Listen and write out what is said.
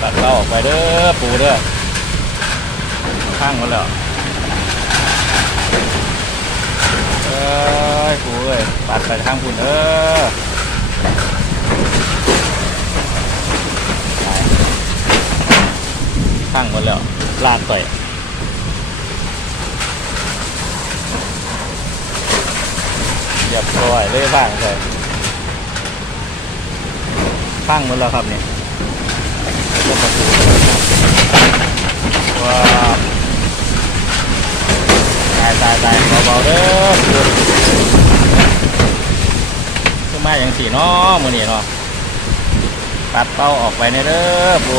ตัดเป้าออกไปเด้อปูเด้อข้างหมดแล้วปูเอ้ยปัดไปทางคุณข้างหมดแล้วลาดต่อยเรียบร้อยเลยบ้างเลยข้างหมดแล้วครับนี่ว้าวตายเบาๆเด้อขึ้นมาอย่างสีเนาะมือนี่เนาะตัดเป้าออกไปในเด้อปู